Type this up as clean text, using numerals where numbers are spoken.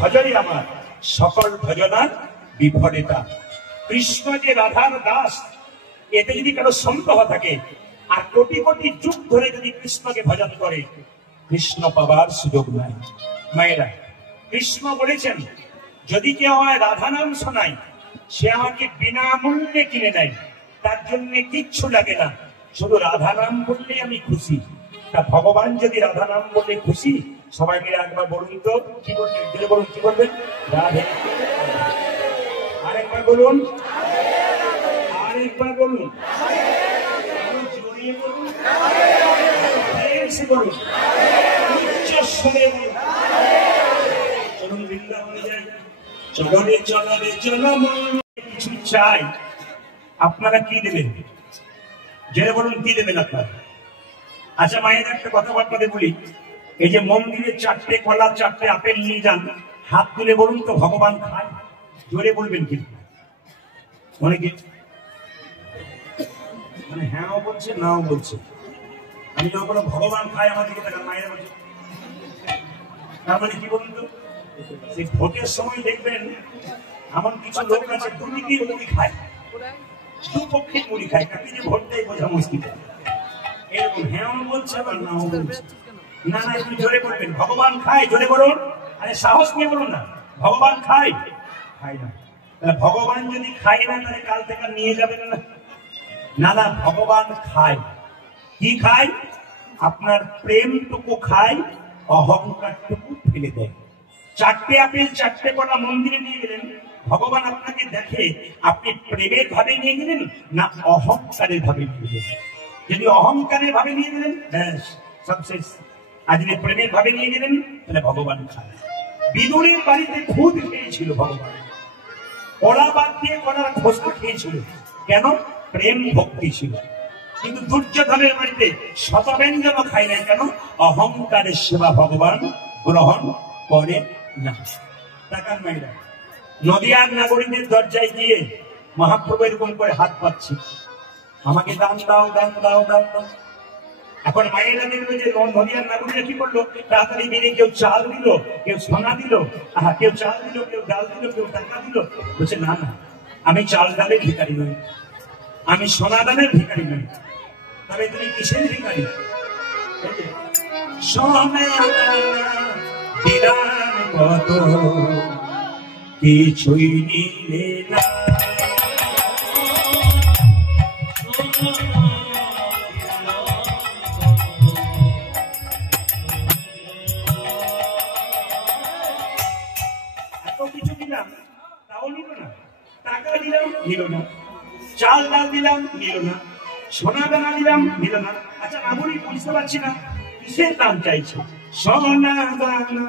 ভজনে আমার সকল ভজনার বিফলেতা। কৃষ্ণ যে রাধার দাস, এতে যদি কারো সন্দেহ থাকে আর কোটি কোটি যুগ ধরে যদি কৃষ্ণকে ভজন করে, কৃষ্ণ পাবার সুযোগ নাই। মায়েরা, কৃষ্ণ বলেছেন যদি কেউ আমায় রাধা নাম শোনায়, সে আমাকে বিনামূল্যে কিনে নেয়, তার জন্য কিচ্ছু লাগে না, শুধু রাধা নাম বললেই আমি খুশি। তা ভগবান যদি রাধা নাম বললে খুশি, সবাই মিলে একবার বলুন তো, কি বলবেন? বলুন, কি বলবেন? রাধে। আরেকবার বলুন, আরেকবার বলুন, জড়িয়ে বলুন, বলুন, উচ্চস্বরে বলুন। চলুন বৃন্দাবনে যাই, চলনে চলনে চলন। কিছু চাই, আপনারা কি দেবেন? জেনে বলুন, কি দেবেন আপনারা? আচ্ছা মায়ের একটা কথা আপনাদের বলি, এই যে মন্দিরে 4টে কলা 4টে আপেল নিয়ে যান, হাত তুলে বলুন তো ভগবান খায়? জোরে বলবেন কি? অনেকে মানে হ্যাঁও বলছে, নাও বলছে। আমি যখন বলো ভগবান খায়, আমাদেরকে দেখা মায়ের বলছে, তার মানে কি বলুন তো? সেই ভোটের সময় দেখবেন এমন কিছু লোক আছে দুদিকেই মুড়ি খায়, দুপক্ষে মুড়ি খায়, কাকে যে ভোট দেয় বোঝা মুশকিল। এরকম হ্যাঁও বলছে আবার নাও বলছে। না না, একটু জোরে বলবেন, ভগবান খায়, জোরে বলুন। আরে সাহস নিয়ে বলুন না, ভগবান খায়? খায় না। তাহলে ভগবান যদি খায় না, তাহলে কাল থেকে নিয়ে যাবেন না? না না, ভগবান খায়। কি খায়? আপনার প্রেমটুকু খায়, অহংকারটুকু ফেলে দেয়। 4টে আপেল 4টে কলা মন্দিরে নিয়ে গেলেন, ভগবান আপনাকে দেখে আপনি প্রেমের ভাবে নিয়ে গেলেন না অহংকারের ভাবে নিয়ে গেলেন। যদি অহংকারের ভাবে নিয়ে গেলেন, ব্যাস সব শেষ। আর যদি প্রেমের ভাবে নিয়ে গেলেন, তাহলে ভগবান খায়। বিদুরের বাড়িতে খুদ খেয়েছিল ভগবান, কলা বাদ দিয়ে কলার খোসা খেয়েছিল। কেন? প্রেম ভক্তি ছিল। কিন্তু দুর্যোধনের বাড়িতে শতব্যঞ্জন খায় না, কেন? অহংকারের সেবা ভগবান গ্রহণ করে না। টাকার মাইরা নদিয়ার নাগরিকদের দরজায় গিয়ে মহাপ্রভু এরকম করে হাত পাচ্ছি, আমাকে দান দাও, দান দাও, দান দাও। এখন মায়েরা দেখবে যে নদিয়ার নাগরিকরা কি করলো, তাড়াতাড়ি বেরিয়ে কেউ চাল দিল, কেউ সোনা দিল, কেউ চাল দিল, কেউ ডাল দিল, কেউ টাকা দিল। বলছে না না, আমি চাল ডালের ভিখারি নই, আমি সোনা দানের ভিখারি নই। তবে তুমি কিসের ভিখারি? সোনা দিলাম কত, কিছুই নিলে না। এত কিছু দিলাম, তাও নিল না। টাকা দিলাম, নিল না। চাল ডাল দিলাম, নিল না। সোনা দানা দিলাম, নিল না। আচ্ছা আমি বুঝতে পারছি না কিসের দাম চাইছে। সোনা দানা